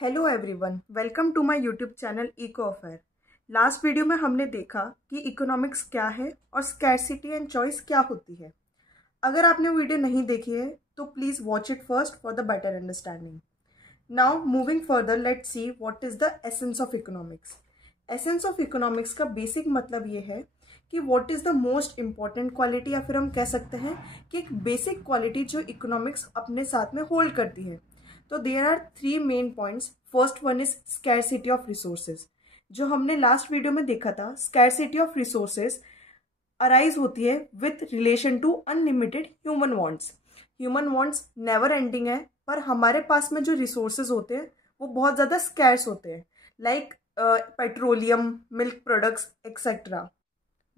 Hello everyone, welcome to my YouTube channel Eco Affair. Last video में हमने देखा कि इकोनॉमिक्स क्या है और स्कैरसिटी एंड चॉइस क्या होती है। अगर आपने वीडियो नहीं देखी है तो please watch it first for the better understanding. Now moving further, let's see what is the essence of economics. Essence of economics का बेसिक मतलब ये है कि what is the most important quality, या फिर हम कह सकते हैं कि एक बेसिक क्वालिटी जो इकोनॉमिक्स अपने साथ में होल्ड करती है। तो there are three main points. First one is scarcity of resources. जो हमने लास्ट वीडियो में देखा था, स्कैरसिटी ऑफ रिसोर्सेज अराइज होती है with relation to unlimited human wants. Human wants never ending है, पर हमारे पास में जो रिसोर्सेज होते हैं वो बहुत ज़्यादा स्कैर्स होते हैं, like petroleum, milk products etcetera.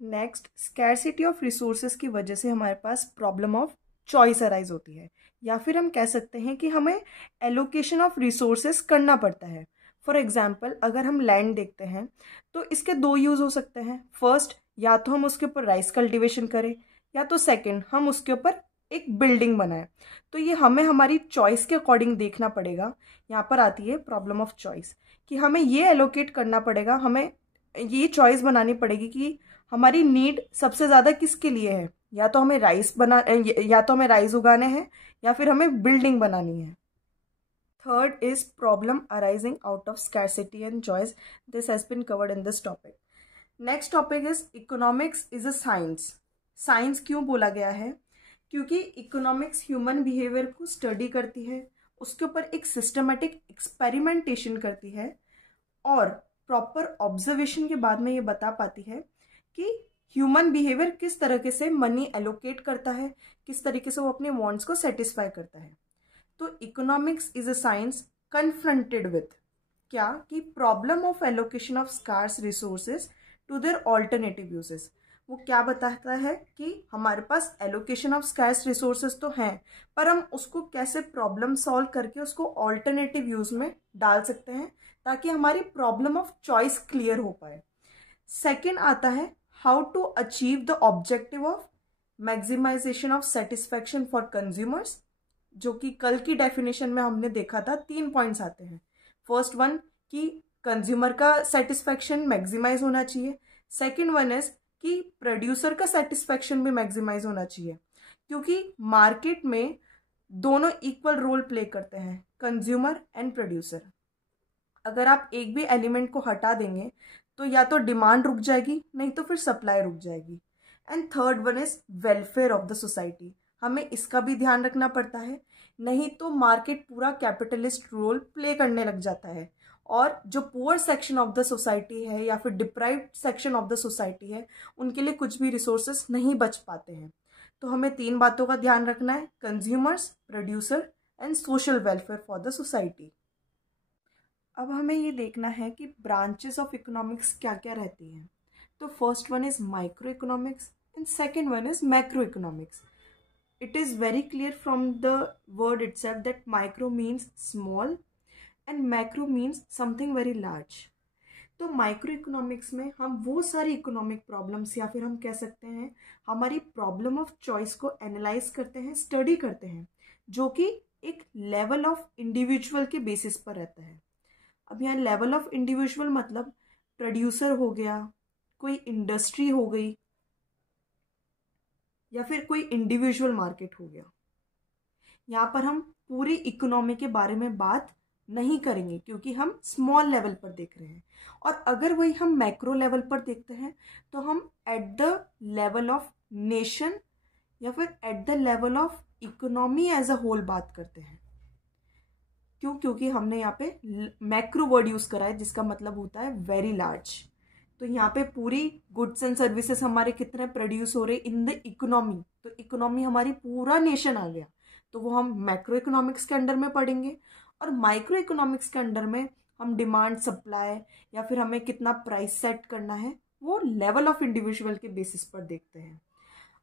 Next, scarcity of resources की वजह से हमारे पास प्रॉब्लम ऑफ चॉइस अराइज होती है, या फिर हम कह सकते हैं कि हमें एलोकेशन ऑफ रिसोर्सेज करना पड़ता है। फॉर एग्जाम्पल, अगर हम लैंड देखते हैं तो इसके दो यूज हो सकते हैं। फर्स्ट, या तो हम उसके ऊपर राइस कल्टीवेशन करें, या तो सेकंड हम उसके ऊपर एक बिल्डिंग बनाएं। तो ये हमें हमारी चॉइस के अकॉर्डिंग देखना पड़ेगा। यहाँ पर आती है प्रॉब्लम ऑफ चॉइस कि हमें ये एलोकेट करना पड़ेगा, हमें ये चॉइस बनानी पड़ेगी कि हमारी नीड सबसे ज़्यादा किसके लिए है। या तो हमें राइस उगाने हैं, या फिर हमें बिल्डिंग बनानी है। Third is problem arising out of scarcity and choice. This has been covered in this topic. Next topic is economics is a science. Science क्यों बोला गया है? क्योंकि इकोनॉमिक्स ह्यूमन बिहेवियर को स्टडी करती है, उसके ऊपर एक सिस्टमेटिक एक्सपेरिमेंटेशन करती है, और प्रॉपर ऑब्जर्वेशन के बाद में ये बता पाती है कि ह्यूमन बिहेवियर किस तरीके से मनी एलोकेट करता है, किस तरीके से वो अपने वांट्स को सेटिस्फाई करता है। तो economics is a science confronted with क्या कि problem of allocation of scarce resources to their alternative uses. वो क्या बताता है कि हमारे पास एलोकेशन ऑफ स्कार्स रिसोर्सेज तो हैं, पर हम उसको कैसे प्रॉब्लम सॉल्व करके उसको ऑल्टरनेटिव यूज में डाल सकते हैं, ताकि हमारी प्रॉब्लम ऑफ चॉइस क्लियर हो पाए। सेकेंड आता है how to achieve the objective of maximisation of satisfaction for consumers, जो कि कल की डेफिनेशन में हमने देखा था। 3 पॉइंट्स आते हैं। फर्स्ट वन कि कंज्यूमर का सेटिस्फैक्शन मैक्सिमाइज होना चाहिए। सेकेंड वन इज कि प्रोड्यूसर का सेटिस्फैक्शन भी मैक्सिमाइज होना चाहिए, क्योंकि मार्केट में दोनों इक्वल रोल प्ले करते हैं, कंज्यूमर एंड प्रोड्यूसर। अगर आप एक भी एलिमेंट को हटा देंगे तो या तो डिमांड रुक जाएगी, नहीं तो फिर सप्लाई रुक जाएगी। And third one is welfare of the society. हमें इसका भी ध्यान रखना पड़ता है, नहीं तो मार्केट पूरा कैपिटलिस्ट रोल प्ले करने लग जाता है, और जो poor section of the society है या फिर deprived section of the society है, उनके लिए कुछ भी रिसोर्सेस नहीं बच पाते हैं। तो हमें 3 बातों का ध्यान रखना है: consumers, producer and social welfare for the society. अब हमें ये देखना है कि ब्रांचेस ऑफ इकोनॉमिक्स क्या क्या रहती हैं। तो first one is micro economics and second one is macro economics. It is very clear from the word itself that micro means small and macro means something very large. तो micro economics में हम वो सारी economic problems, या फिर हम कह सकते हैं हमारी प्रॉब्लम ऑफ चॉइस को एनालाइज करते हैं, स्टडी करते हैं, जो कि एक लेवल ऑफ इंडिविजुअल के बेसिस पर रहता है। अब यहाँ लेवल ऑफ इंडिविजुअल मतलब प्रोड्यूसर हो गया, कोई इंडस्ट्री हो गई, या फिर कोई इंडिविजुअल मार्केट हो गया। यहाँ पर हम पूरी इकोनॉमी के बारे में बात नहीं करेंगे, क्योंकि हम स्मॉल लेवल पर देख रहे हैं। और अगर वही हम मैक्रो लेवल पर देखते हैं तो हम at the level of nation या फिर at the level of economy as a whole बात करते हैं। क्यों? क्योंकि हमने यहाँ पे मैक्रो वर्ड यूज करा है, जिसका मतलब होता है वेरी लार्ज। तो यहाँ पे पूरी गुड्स एंड सर्विसेज हमारे कितने प्रोड्यूस हो रहे इन द इकोनॉमी, तो इकोनॉमी हमारी पूरा नेशन आ गया, तो वो हम मैक्रो इकोनॉमिक्स के अंडर में पढ़ेंगे। और माइक्रो इकोनॉमिक्स के अंडर में हम डिमांड, सप्लाई, या फिर हमें कितना प्राइस सेट करना है, वो लेवल ऑफ इंडिविजुअल के बेसिस पर देखते हैं।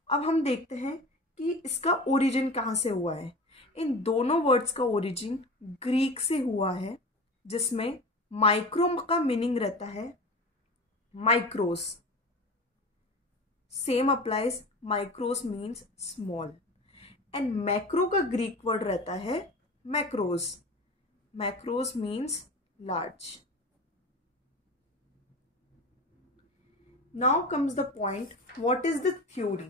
अब हम देखते हैं कि इसका ओरिजिन कहाँ से हुआ है। इन दोनों वर्ड्स का ओरिजिन ग्रीक से हुआ है, जिसमें माइक्रो का मीनिंग रहता है micros. Same applies, micros means small. And macro का ग्रीक वर्ड रहता है macros. Macros means large. Now comes the point, what is the theory.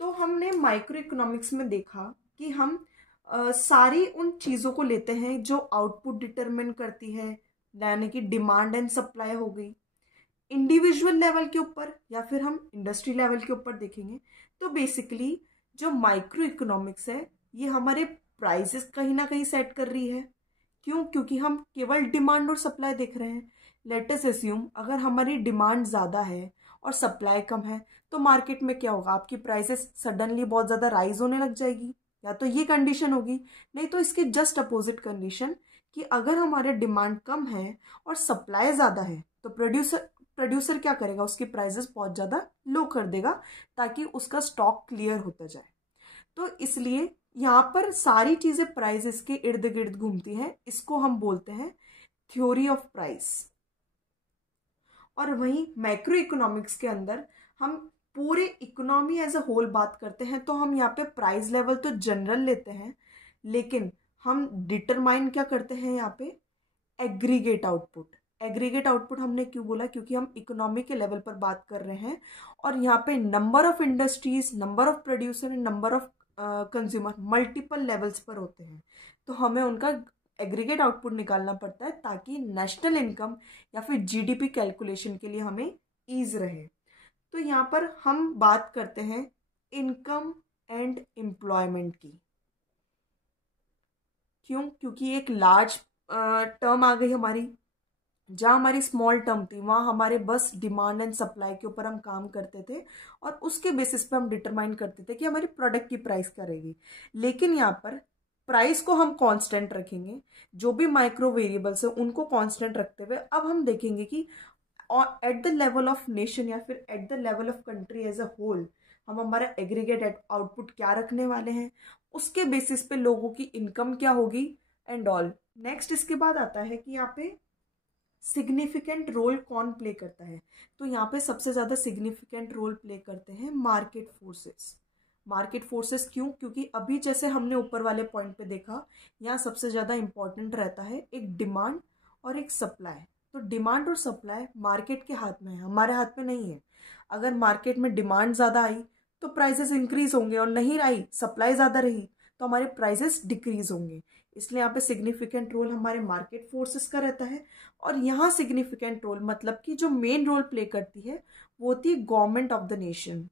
तो हमने माइक्रो इकोनॉमिक्स में देखा कि हम सारी उन चीज़ों को लेते हैं जो आउटपुट डिटरमिन करती है, यानी कि डिमांड एंड सप्लाई हो गई, इंडिविजुअल लेवल के ऊपर या फिर हम इंडस्ट्री लेवल के ऊपर देखेंगे। तो बेसिकली जो माइक्रो इकोनॉमिक्स है ये हमारे प्राइसेस कहीं ना कहीं सेट कर रही है। क्यों? क्योंकि हम केवल डिमांड और सप्लाई देख रहे हैं। लेट अस अस्यूम अगर हमारी डिमांड ज़्यादा है और सप्लाई कम है तो मार्केट में क्या होगा, आपकी प्राइसेस सडनली बहुत ज़्यादा राइज होने लग जाएगी। या तो ये कंडीशन होगी, नहीं तो इसके जस्ट अपोजिट कंडीशन कि अगर हमारे डिमांड कम है और सप्लाई ज़्यादा है तो प्रोड्यूसर क्या करेगा, उसकी प्राइसेस बहुत ज़्यादा लो कर देगा ताकि उसका स्टॉक क्लियर होता जाए। तो इसलिए यहाँ पर सारी चीज़ें प्राइसेस के इर्द गिर्द घूमती हैं। इसको हम बोलते हैं थ्योरी ऑफ प्राइस। और वहीं मैक्रो इकोनॉमिक्स के अंदर हम पूरे इकोनॉमी एज अ होल बात करते हैं। तो हम यहाँ पे प्राइस लेवल तो जनरल लेते हैं, लेकिन हम डिटरमाइन क्या करते हैं यहाँ पे, एग्रीगेट आउटपुट। एग्रीगेट आउटपुट हमने क्यों बोला, क्योंकि हम इकोनॉमी के लेवल पर बात कर रहे हैं और यहाँ पे number of industries, number of producer and number of consumer multiple levels पर होते हैं। तो हमें उनका एग्रीगेट आउटपुट निकालना पड़ता है ताकि नेशनल इनकम या फिर जीडीपी कैलकुलेशन के लिए हमें ईज रहे। तो यहाँ पर हम बात करते हैं इनकम एंड एम्प्लॉयमेंट की। क्यों? क्योंकि एक लार्ज टर्म आ गई हमारी, जहाँ हमारी स्मॉल टर्म थी वहाँ हमारे बस डिमांड एंड सप्लाई के ऊपर हम काम करते थे और उसके बेसिस पे हम डिटरमाइन करते थे कि हमारी प्रोडक्ट की प्राइस क्या रहेगी। लेकिन यहाँ पर प्राइस को हम कांस्टेंट रखेंगे, जो भी माइक्रो वेरिएबल्स है उनको कांस्टेंट रखते हुए अब हम देखेंगे कि at the level of nation या फिर at the level of country as a whole हम हमारा एग्रीगेट आउटपुट क्या रखने वाले हैं, उसके बेसिस पे लोगों की इनकम क्या होगी एंड ऑल। नेक्स्ट इसके बाद आता है कि यहाँ पे सिग्निफिकेंट रोल कौन प्ले करता है। तो यहाँ पे सबसे ज़्यादा सिग्निफिकेंट रोल प्ले करते हैं मार्केट फोर्सेस। मार्केट फोर्सेस क्यों? क्योंकि अभी जैसे हमने ऊपर वाले पॉइंट पे देखा, यहाँ सबसे ज़्यादा इंपॉर्टेंट रहता है एक डिमांड और एक सप्लाई। तो डिमांड और सप्लाई मार्केट के हाथ में है, हमारे हाथ में नहीं है। अगर मार्केट में डिमांड ज़्यादा आई तो प्राइसेस इंक्रीज होंगे और नहीं आई, सप्लाई ज़्यादा रही तो हमारे प्राइसेस डिक्रीज होंगे। इसलिए यहाँ पे सिग्निफिकेंट रोल हमारे मार्केट फोर्सेस का रहता है। और यहाँ सिग्निफिकेंट रोल मतलब कि जो मेन रोल प्ले करती है वो होती है government of the nation.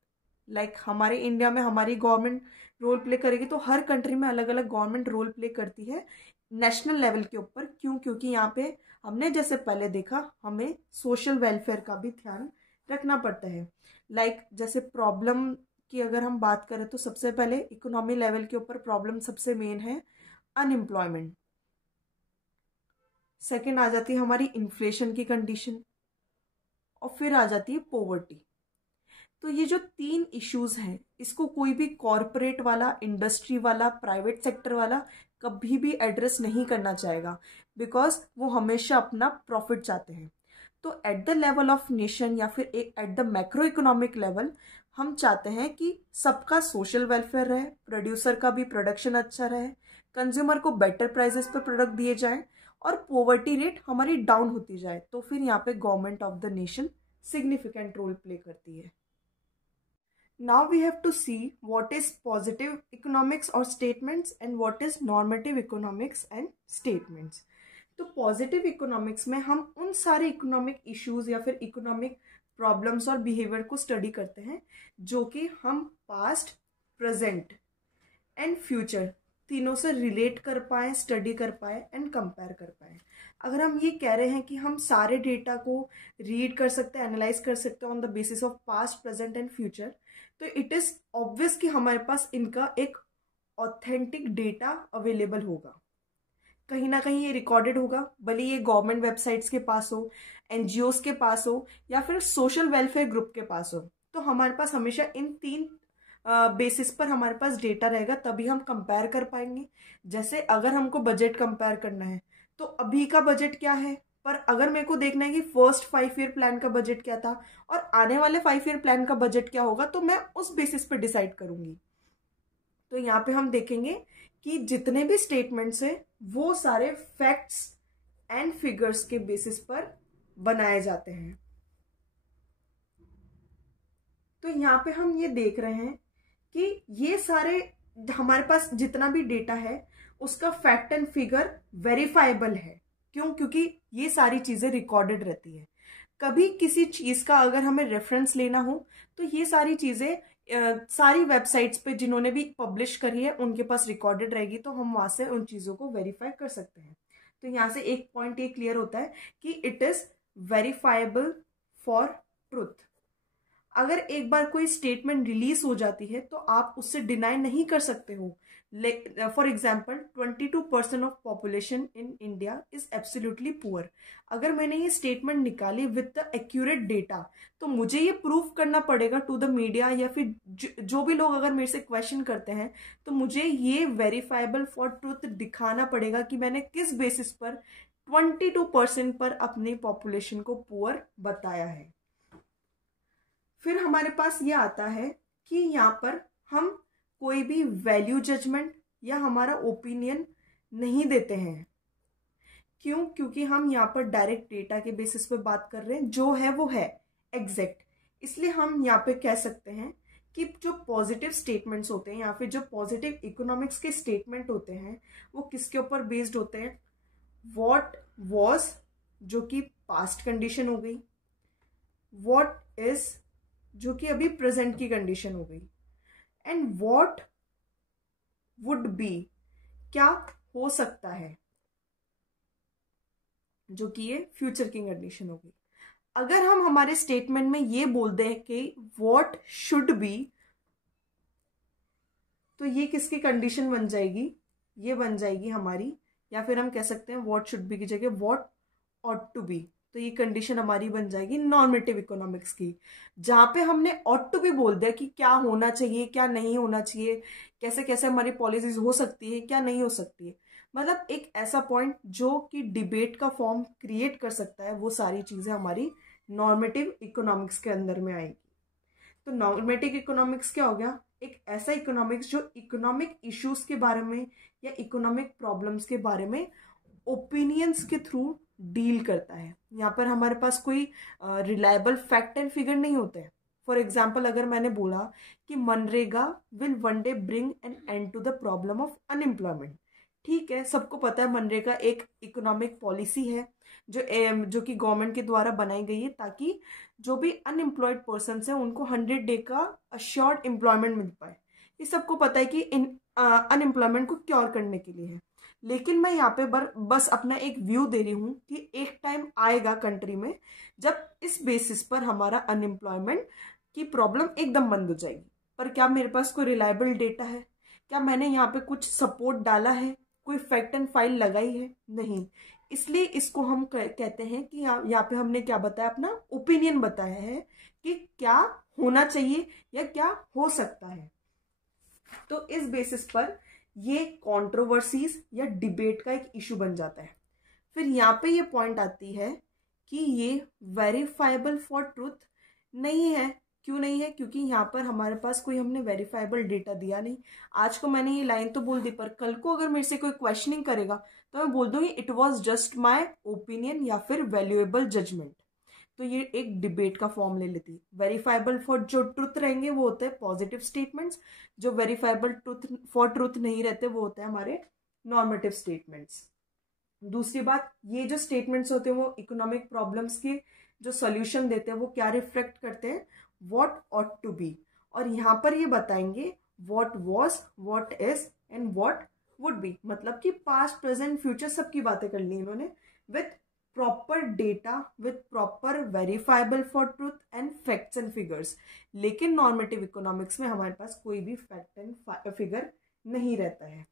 Like हमारे इंडिया में हमारी गवर्नमेंट रोल प्ले करेगी, तो हर कंट्री में अलग अलग गवर्नमेंट रोल प्ले करती है नेशनल लेवल के ऊपर। क्यों? क्योंकि यहाँ पे हमने जैसे पहले देखा हमें सोशल वेलफेयर का भी ध्यान रखना पड़ता है। लाइक जैसे प्रॉब्लम की अगर हम बात करें तो सबसे पहले इकोनॉमी लेवल के ऊपर प्रॉब्लम सबसे मेन है अनएम्प्लॉयमेंट। सेकेंड आ जाती है हमारी इन्फ्लेशन की कंडीशन और फिर आ जाती है पोवर्टी। तो ये जो तीन इश्यूज हैं इसको कोई भी कॉरपोरेट वाला, इंडस्ट्री वाला, प्राइवेट सेक्टर वाला कभी भी एड्रेस नहीं करना चाहेगा, बिकॉज वो हमेशा अपना प्रॉफिट चाहते हैं। तो eight the level of nation या फिर at the macro economic level हम चाहते हैं कि सबका सोशल वेलफेयर रहे, प्रोड्यूसर का भी प्रोडक्शन अच्छा रहे, कंज्यूमर को बेटर प्राइसेस पे प्रोडक्ट दिए जाए और पोवर्टी रेट हमारी डाउन होती जाए। तो फिर यहाँ पे government of the nation significant role play करती है। Now we have to see what is positive economics or statements and what is normative economics and statements. तो पॉजिटिव इकोनॉमिक्स में हम उन सारे इकोनॉमिक इश्यूज या फिर इकोनॉमिक प्रॉब्लम्स और बिहेवियर को स्टडी करते हैं जो कि हम पास्ट, प्रेजेंट एंड फ्यूचर तीनों से रिलेट कर पाए, स्टडी कर पाए एंड कंपेयर कर पाए। अगर हम ये कह रहे हैं कि हम सारे डेटा को रीड कर सकते हैं, एनालाइज कर सकते हैं on the basis of past, present and future, तो इट इज ऑब्वियस कि हमारे पास इनका एक ऑथेंटिक डेटा अवेलेबल होगा, कहीं ना कहीं ये रिकॉर्डेड होगा, भले ये गवर्नमेंट वेबसाइट्स के पास हो, एनजीओस के पास हो या फिर सोशल वेलफेयर ग्रुप के पास हो। तो हमारे पास हमेशा इन तीन बेसिस पर हमारे पास डेटा रहेगा, तभी हम कंपेयर कर पाएंगे। जैसे अगर हमको बजट कंपेयर करना है तो अभी का बजट क्या है, पर अगर मेरे को देखना है कि फर्स्ट 5 ईयर प्लान का बजट क्या था और आने वाले 5 ईयर प्लान का बजट क्या होगा, तो मैं उस बेसिस पे डिसाइड करूंगी। तो यहाँ पे हम देखेंगे कि जितने भी स्टेटमेंट्स हैं वो सारे फैक्ट्स एंड फिगर्स के बेसिस पर बनाए जाते हैं। तो यहाँ पे हम ये देख रहे हैं कि ये सारे हमारे पास जितना भी डेटा है उसका फैक्ट एंड फिगर वेरीफाइबल है। क्यों? क्योंकि ये सारी चीजें रिकॉर्डेड रहती है। कभी किसी चीज का अगर हमें रेफरेंस लेना हो तो ये सारी चीजें सारी वेबसाइट्स पे जिन्होंने भी पब्लिश करी है उनके पास रिकॉर्डेड रहेगी, तो हम वहां से उन चीजों को वेरीफाई कर सकते हैं। तो यहाँ से एक पॉइंट ये क्लियर होता है कि it is verifiable for truth. अगर एक बार कोई स्टेटमेंट रिलीज हो जाती है तो आप उससे डिनाई नहीं कर सकते हो। For example 22% of population in India is absolutely poor. अगर मैंने ये स्टेटमेंट निकाली विद द एक्यूरेट डेटा तो मुझे ये प्रूव करना पड़ेगा टू द मीडिया, या फिर जो भी लोग अगर मेरे से क्वेश्चन करते हैं तो मुझे ये वेरीफाइबल फॉर ट्रूथ दिखाना पड़ेगा कि मैंने किस बेसिस पर 22% पर अपनी पॉपुलेशन को पुअर बताया है। फिर हमारे पास ये आता है कि यहाँ पर हम कोई भी वैल्यू जजमेंट या हमारा ओपिनियन नहीं देते हैं। क्यों? क्योंकि हम यहाँ पर डायरेक्ट डेटा के बेसिस पे बात कर रहे हैं, जो है वो है एग्जैक्ट। इसलिए हम यहाँ पे कह सकते हैं कि जो पॉजिटिव स्टेटमेंट्स होते हैं या फिर जो पॉजिटिव इकोनॉमिक्स के स्टेटमेंट होते हैं वो किसके ऊपर बेस्ड होते हैं? व्हाट वाज, जो कि पास्ट कंडीशन हो गई, व्हाट इज, जो कि अभी प्रेजेंट की कंडीशन हो गई, एंड व्हाट वुड बी, क्या हो सकता है, जो कि ये फ्यूचर की कंडीशन हो गई। अगर हम हमारे स्टेटमेंट में ये बोल दें कि व्हाट शुड बी, तो ये किसकी कंडीशन बन जाएगी? ये बन जाएगी हमारी, या फिर हम कह सकते हैं व्हाट शुड बी की जगह व्हाट ऑट टू बी। तो ये कंडीशन हमारी बन जाएगी नॉर्मेटिव इकोनॉमिक्स की, जहां पे हमने ऑट टू बी बोल दिया कि क्या होना चाहिए, क्या नहीं होना चाहिए, कैसे कैसे हमारी पॉलिसीज हो सकती है, क्या नहीं हो सकती है। मतलब एक ऐसा पॉइंट जो कि डिबेट का फॉर्म क्रिएट कर सकता है, वो सारी चीजें हमारी नॉर्मेटिव इकोनॉमिक्स के अंदर में आएगी। तो नॉर्मेटिव इकोनॉमिक्स क्या हो गया? एक ऐसा इकोनॉमिक्स जो इकोनॉमिक इश्यूज के बारे में या इकोनॉमिक प्रॉब्लम्स के बारे में ओपिनियंस के थ्रू डील करता है। यहाँ पर हमारे पास कोई रिलायबल फैक्ट एंड फिगर नहीं होते हैं। फॉर एग्जाम्पल अगर मैंने बोला कि MNREGA will one day bring an end to the problem of unemployment, ठीक है, सबको पता है मनरेगा एक इकोनॉमिक पॉलिसी है जो कि गवर्नमेंट के द्वारा बनाई गई है ताकि जो भी अनएम्प्लॉयड पर्सन है उनको 100 डे का अश्योर्ड एम्प्लॉयमेंट मिल पाए। ये सबको पता है कि इन अनएम्प्लॉयमेंट को क्योर करने के लिए है। लेकिन मैं यहाँ पे बस अपना एक व्यू दे रही हूँ कि एक टाइम आएगा कंट्री में जब इस बेसिस पर हमारा अनएम्प्लॉयमेंट की प्रॉब्लम एकदम बंद हो जाएगी। पर क्या मेरे पास कोई रिलायबल डेटा है? क्या मैंने यहाँ पे कुछ सपोर्ट डाला है? कोई फैक्ट एंड फाइल लगाई है? नहीं। इसलिए इसको हम कहते हैं कि यहाँ पे हमने क्या बताया? अपना ओपिनियन बताया है कि क्या होना चाहिए या क्या हो सकता है। तो इस बेसिस पर ये कंट्रोवर्सीज या डिबेट का एक इशू बन जाता है। फिर यहाँ पे ये पॉइंट आती है कि ये वेरीफाइबल फॉर ट्रूथ नहीं है। क्यों नहीं है? क्योंकि यहाँ पर हमारे पास कोई हमने वेरीफाइबल डेटा दिया नहीं। आज को मैंने ये लाइन तो बोल दी, पर कल को अगर मेरे से कोई क्वेश्चनिंग करेगा तो मैं बोल दूंगी it was just my opinion या फिर वैल्यूएबल जजमेंट। तो ये एक डिबेट का फॉर्म ले लेती है। वेरीफाइबल फॉर जो ट्रुथ रहेंगे वो होते हैं पॉजिटिव स्टेटमेंट्स, जो वेरीफाइबल ट्रुथ फॉर ट्रुथ नहीं रहते वो होते हैं हमारे नॉर्मेटिव स्टेटमेंट्स। दूसरी बात, ये जो स्टेटमेंट्स होते हैं वो इकोनॉमिक प्रॉब्लम्स के जो सोल्यूशन देते हैं वो क्या रिफ्लेक्ट करते हैं? What ought to be. और यहाँ पर ये बताएंगे what was, what is and what would be. मतलब कि पास्ट प्रेजेंट फ्यूचर सबकी बातें कर ली इन्होंने with proper data, with proper verifiable for truth and facts and figures. लेकिन नॉर्मेटिव इकोनॉमिक्स में हमारे पास कोई भी फैक्ट एंड फिगर नहीं रहता है।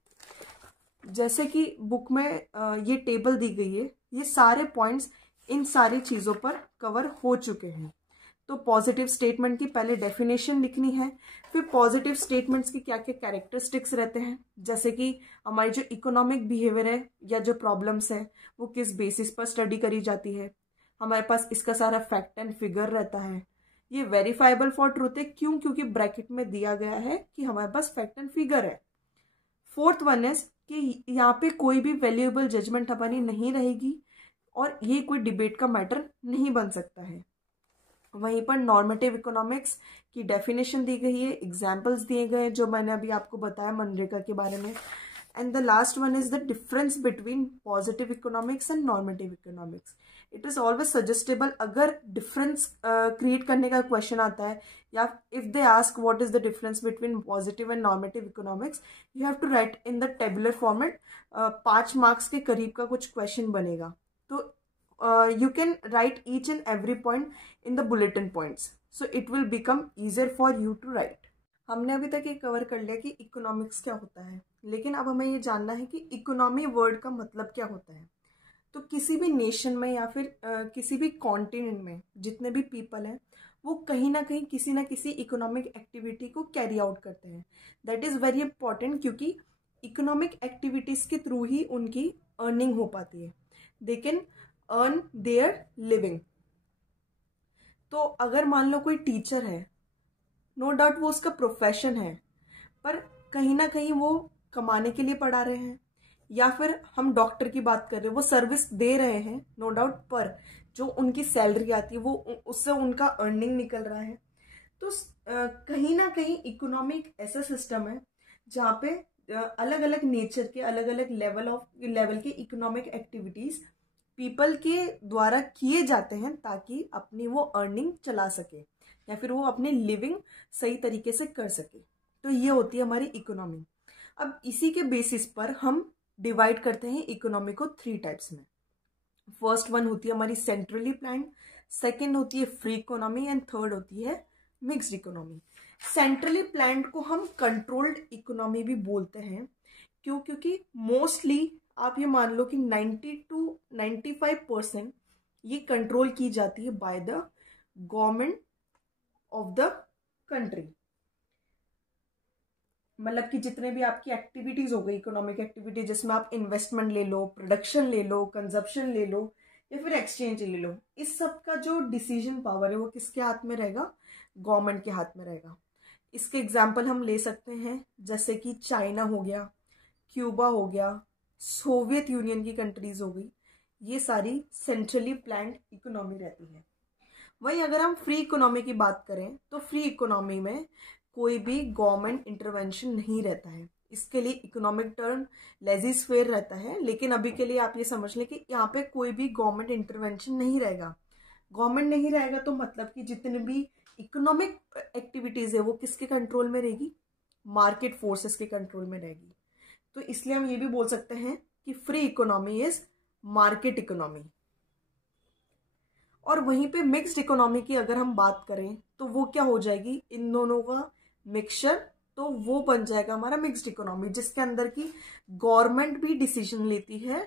जैसे कि बुक में ये टेबल दी गई है, ये सारे पॉइंट्स इन सारी चीज़ों पर कवर हो चुके हैं। तो पॉजिटिव स्टेटमेंट की पहले डेफिनेशन लिखनी है, फिर पॉजिटिव स्टेटमेंट्स की क्या क्या कैरेक्टरिस्टिक्स रहते हैं, जैसे कि हमारी जो इकोनॉमिक बिहेवियर है या जो प्रॉब्लम्स है वो किस बेसिस पर स्टडी करी जाती है। हमारे पास इसका सारा फैक्ट एंड फिगर रहता है। ये वेरीफाइबल फॉर ट्रूथ है। क्यों? क्योंकि ब्रैकेट में दिया गया है कि हमारे पास फैक्ट एंड फिगर है। फोर्थ वन इज कि यहाँ पे कोई भी वैल्यूएबल जजमेंट हमारी नहीं रहेगी और ये कोई डिबेट का मैटर नहीं बन सकता है। वहीं पर नॉर्मेटिव इकोनॉमिक्स की डेफिनेशन दी गई है, एग्जाम्पल्स दिए गए हैं जो मैंने अभी आपको बताया मनरेगा के बारे में। And the last one is the difference between positive economics and normative economics. It is always suggestable, अगर डिफरेंस क्रिएट करने का क्वेश्चन आता है या if they ask what is the difference between positive and normative economics, you have to write in the tabular format. 5 marks के करीब का कुछ क्वेश्चन बनेगा, तो you can write each and every point in the bulletin points, so it will become easier for you to write. हमने अभी तक ये कवर कर लिया कि इकोनॉमिक्स क्या होता है, लेकिन अब हमें ये जानना है कि इकोनॉमी वर्ड का मतलब क्या होता है। तो किसी भी नेशन में या फिर किसी भी कॉन्टिनेंट में जितने भी पीपल हैं वो कहीं ना कहीं किसी ना किसी इकोनॉमिक एक्टिविटी को कैरी आउट करते हैं। दैट इज़ वेरी इंपॉर्टेंट, क्योंकि इकोनॉमिक एक्टिविटीज़ के थ्रू ही उनकी अर्निंग हो पाती है। They can earn their living. तो अगर मान लो कोई टीचर है, नो डाउट वो उसका प्रोफेशन है, पर कहीं ना कहीं वो कमाने के लिए पढ़ा रहे हैं, या फिर हम डॉक्टर की बात कर रहे हैं, वो सर्विस दे रहे हैं नो डाउट, पर जो उनकी सैलरी आती है वो उससे उनका अर्निंग निकल रहा है। तो कहीं ना कहीं इकोनॉमिक ऐसा सिस्टम है जहाँ पे अलग अलग नेचर के अलग अलग लेवल के इकोनॉमिक एक्टिविटीज पीपल के द्वारा किए जाते हैं ताकि अपनी वो अर्निंग चला सके या फिर वो अपनी लिविंग सही तरीके से कर सके। तो ये होती है हमारी इकोनॉमी। अब इसी के बेसिस पर हम डिवाइड करते हैं इकोनॉमी को 3 टाइप्स में। फर्स्ट वन होती है हमारी सेंट्रली प्लान्ड, सेकेंड होती है फ्री इकोनॉमी एंड थर्ड होती है मिक्स्ड इकोनॉमी। सेंट्रली प्लान्ड को हम कंट्रोल्ड इकोनॉमी भी बोलते हैं। क्यों? क्योंकि मोस्टली आप ये मान लो कि 90 to 95% ये कंट्रोल की जाती है by the government of the country. मतलब कि जितने भी आपकी एक्टिविटीज हो गई इकोनॉमिक एक्टिविटी, जिसमें आप इन्वेस्टमेंट ले लो, प्रोडक्शन ले लो, कंजप्शन ले लो या फिर एक्सचेंज ले लो, इस सब का जो डिसीजन पावर है वो किसके हाथ में रहेगा? गवर्नमेंट के हाथ में रहेगा। इसके एग्जाम्पल हम ले सकते हैं जैसे कि चाइना हो गया, क्यूबा हो गया, सोवियत यूनियन की कंट्रीज हो गई, ये सारी सेंट्रली प्लान्ड इकोनॉमी रहती है। वहीं अगर हम फ्री इकोनॉमी की बात करें तो फ्री इकोनॉमी में कोई भी गवर्नमेंट इंटरवेंशन नहीं रहता है। इसके लिए इकोनॉमिक टर्म लेजिस्फेयर रहता है, लेकिन अभी के लिए आप ये समझ लें कि यहाँ पे कोई भी गवर्नमेंट इंटरवेंशन नहीं रहेगा। गवर्नमेंट नहीं रहेगा तो मतलब कि जितने भी इकोनॉमिक एक्टिविटीज है वो किसके कंट्रोल में रहेगी? मार्केट फोर्सेस के कंट्रोल में रहेगी। तो इसलिए हम ये भी बोल सकते हैं कि free economy is market economy. और वहीं पे मिक्स्ड इकोनॉमी की अगर हम बात करें तो वो क्या हो जाएगी? इन दोनों का मिक्सचर, तो वो बन जाएगा हमारा मिक्स्ड इकोनॉमी, जिसके अंदर की गवर्नमेंट भी डिसीजन लेती है,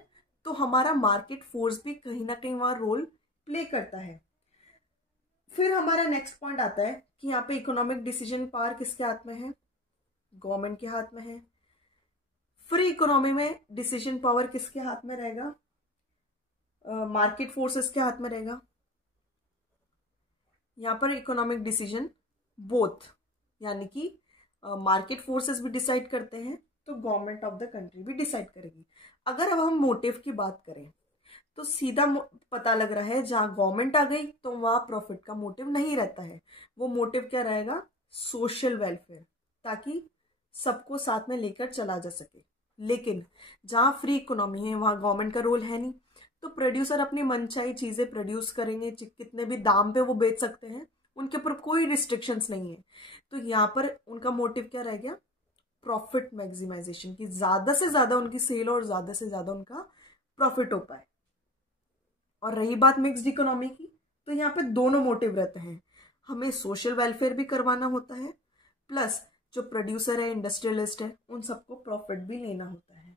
तो हमारा मार्केट फोर्स भी कहीं ना कहीं वहां रोल प्ले करता है। फिर हमारा नेक्स्ट पॉइंट आता है कि यहाँ पे इकोनॉमिक डिसीजन पावर किसके हाथ में है? गवर्नमेंट के हाथ में है। फ्री इकोनॉमी में डिसीजन पावर किसके हाथ में रहेगा? मार्केट फोर्सेस के हाथ में रहेगा। यहाँ पर इकोनॉमिक डिसीजन बोथ, यानी कि मार्केट फोर्सेस भी डिसाइड करते हैं तो गवर्नमेंट ऑफ द कंट्री भी डिसाइड करेगी। अगर अब हम मोटिव की बात करें तो सीधा पता लग रहा है जहां गवर्नमेंट आ गई तो वहां प्रॉफिट का मोटिव नहीं रहता है। वो मोटिव क्या रहेगा? सोशल वेलफेयर, ताकि सबको साथ में लेकर चला जा सके। लेकिन जहां फ्री इकोनॉमी है वहां गवर्नमेंट का रोल है नहीं, तो प्रोड्यूसर अपनी मनचाही चीजें प्रोड्यूस करेंगे, कितने भी दाम पे वो बेच सकते हैं, उनके ऊपर कोई रिस्ट्रिक्शंस नहीं है। तो यहाँ पर उनका मोटिव क्या रह गया? प्रॉफिट मैक्सिमाइजेशन, की ज्यादा से ज्यादा उनकी सेल और ज्यादा से ज्यादा उनका प्रॉफिट हो पाए। और रही बात मिक्स्ड इकोनॉमी की, तो यहाँ पे दोनों मोटिव रहते हैं। हमें सोशल वेलफेयर भी करवाना होता है, प्लस जो प्रोड्यूसर है, इंडस्ट्रियलिस्ट है, उन सबको प्रॉफिट भी लेना होता है।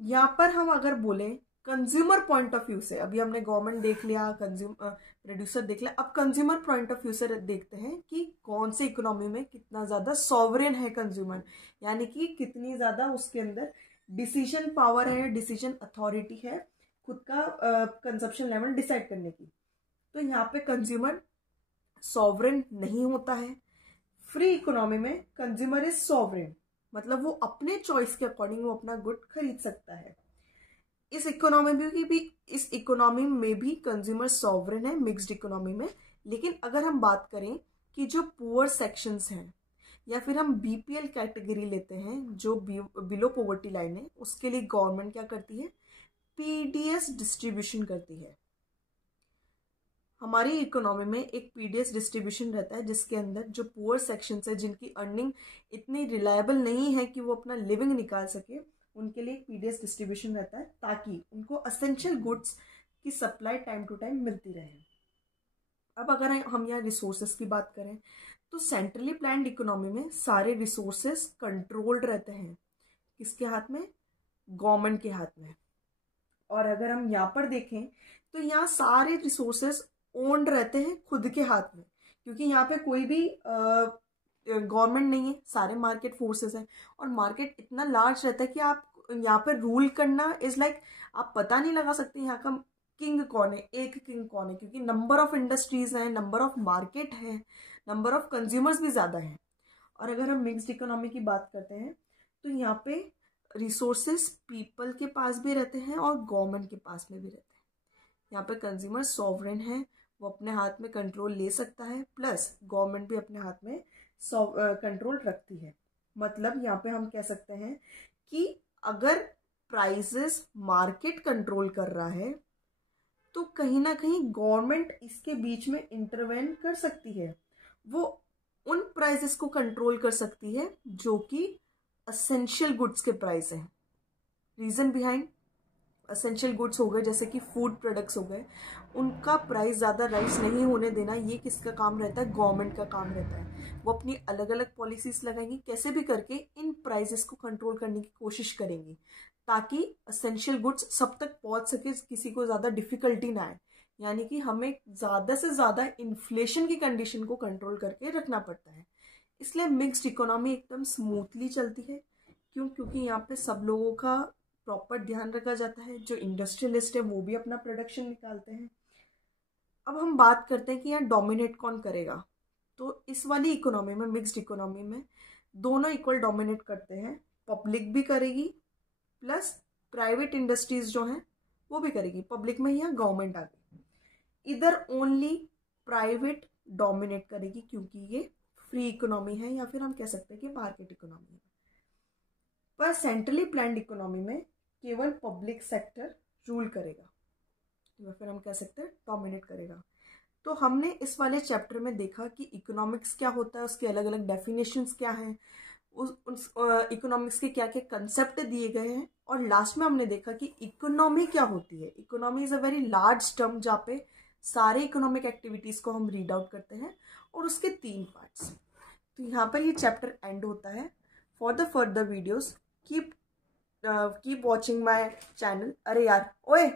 यहाँ पर हम अगर बोले कंज्यूमर पॉइंट ऑफ व्यू से, अभी हमने गवर्नमेंट देख लिया, प्रोड्यूसर देख लिया, अब कंज्यूमर पॉइंट ऑफ व्यू से देखते हैं कि कौन से इकोनॉमी में कितना ज्यादा सॉवरेन है कंज्यूमर, यानी कि कितनी ज्यादा उसके अंदर डिसीजन पावर है, डिसीजन अथॉरिटी है खुद का कंजप्शन लेवल डिसाइड करने की। तो यहाँ पे कंज्यूमर सॉवरेन नहीं होता है। फ्री इकोनॉमी में कंज्यूमर इज सॉवरेन, मतलब वो अपने चॉइस के अकॉर्डिंग वो अपना गुड खरीद सकता है। इस इकोनॉमी में भी कंज्यूमर सॉवरेन है, मिक्स्ड इकोनॉमी में। लेकिन अगर हम बात करें कि जो पुअर सेक्शंस हैं या फिर हम बीपीएल कैटेगरी लेते हैं जो बिलो पॉवर्टी लाइन है, उसके लिए गवर्नमेंट क्या करती है, पीडीएस डिस्ट्रीब्यूशन करती है। हमारी इकोनॉमी में एक पीडीएस डिस्ट्रीब्यूशन रहता है जिसके अंदर जो पुअर सेक्शंस है जिनकी अर्निंग इतनी रिलायबल नहीं है कि वो अपना लिविंग निकाल सके, उनके लिए एक पीडीएस डिस्ट्रीब्यूशन रहता है ताकि उनको असेंशियल गुड्स की सप्लाई टाइम टू टाइम मिलती रहे। अब अगर हम यहाँ रिसोर्सेस की बात करें तो सेंट्रली प्लान्ड इकोनॉमी में सारे रिसोर्सेस कंट्रोल्ड रहते हैं, किसके हाथ में, गवर्नमेंट के हाथ में। और अगर हम यहाँ पर देखें तो यहाँ सारे रिसोर्सेस ओन्ड रहते हैं खुद के हाथ में, क्योंकि यहाँ पे कोई भी गवर्नमेंट नहीं है, सारे मार्केट फोर्सेस हैं। और मार्केट इतना लार्ज रहता है कि आप यहाँ पे रूल करना इज लाइक आप पता नहीं लगा सकते यहाँ का किंग कौन है, एक किंग कौन है, क्योंकि नंबर ऑफ इंडस्ट्रीज हैं, नंबर ऑफ मार्केट है, नंबर ऑफ कंज्यूमर्स भी ज़्यादा हैं। और अगर हम मिक्स्ड इकोनॉमी की बात करते हैं तो यहाँ पे रिसोर्सेस पीपल के पास भी रहते हैं और गवर्नमेंट के पास में भी रहते हैं। यहाँ पे कंज्यूमर सॉवरेन है, वो अपने हाथ में कंट्रोल ले सकता है, प्लस गवर्नमेंट भी अपने हाथ में कंट्रोल रखती है। मतलब यहाँ पे हम कह सकते हैं कि अगर प्राइसेस मार्केट कंट्रोल कर रहा है तो कहीं ना कहीं गवर्नमेंट इसके बीच में इंटरवेन कर सकती है। वो उन प्राइसेस को कंट्रोल कर सकती है जो कि असेंशियल गुड्स के प्राइस हैं। रीजन बिहाइंड असेंशियल गुड्स हो गए जैसे कि फूड प्रोडक्ट्स हो गए, उनका प्राइस ज़्यादा राइज नहीं होने देना, ये किसका काम रहता है, गवर्नमेंट का काम रहता है। वो अपनी अलग अलग पॉलिसीज लगाएंगी, कैसे भी करके इन प्राइसेस को कंट्रोल करने की कोशिश करेंगी ताकि असेंशियल गुड्स सब तक पहुंच सके, किसी को ज़्यादा डिफिकल्टी ना आए। यानी कि हमें ज़्यादा से ज़्यादा इन्फ्लेशन की कंडीशन को कंट्रोल करके रखना पड़ता है। इसलिए मिक्स्ड इकोनॉमी एकदम स्मूथली चलती है। क्योंकि यहाँ पे सब लोगों का प्रॉपर ध्यान रखा जाता है। जो इंडस्ट्रियलिस्ट है वो भी अपना प्रोडक्शन निकालते हैं। अब हम बात करते हैं कि यहाँ डोमिनेट कौन करेगा। तो इस वाली इकोनॉमी में, मिक्स्ड इकोनॉमी में, दोनों इक्वल डोमिनेट करते हैं। पब्लिक भी करेगी प्लस प्राइवेट इंडस्ट्रीज जो हैं वो भी करेगी। पब्लिक में यहाँ गवर्नमेंट आ गई। इधर ओनली प्राइवेट डोमिनेट करेगी क्योंकि ये फ्री इकोनॉमी है या फिर हम कह सकते हैं कि मार्केट इकोनॉमी है। पर सेंट्रली प्लान्ड इकोनॉमी में केवल पब्लिक सेक्टर रूल करेगा या फिर हम कह सकते हैं डोमिनेट करेगा। तो हमने इस वाले चैप्टर में देखा कि इकोनॉमिक्स क्या होता है, उसके अलग अलग डेफिनेशंस क्या हैं, उस इकोनॉमिक्स के क्या क्या कंसेप्ट दिए गए हैं, और लास्ट में हमने देखा कि इकोनॉमी क्या होती है। Economy is a very large term जहाँ पे सारे इकोनॉमिक एक्टिविटीज़ को हम रीड आउट करते हैं और उसके 3 पार्ट्स। तो यहाँ पर ये चैप्टर एंड होता है। For the further videos keep watching my channel. अरे यार ओए!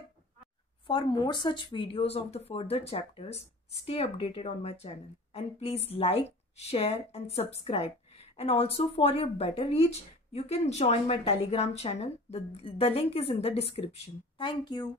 For more such videos of the further chapters, stay updated on my channel and please like, share and subscribe. And also for your better reach, you can join my Telegram channel. The link is in the description. Thank you.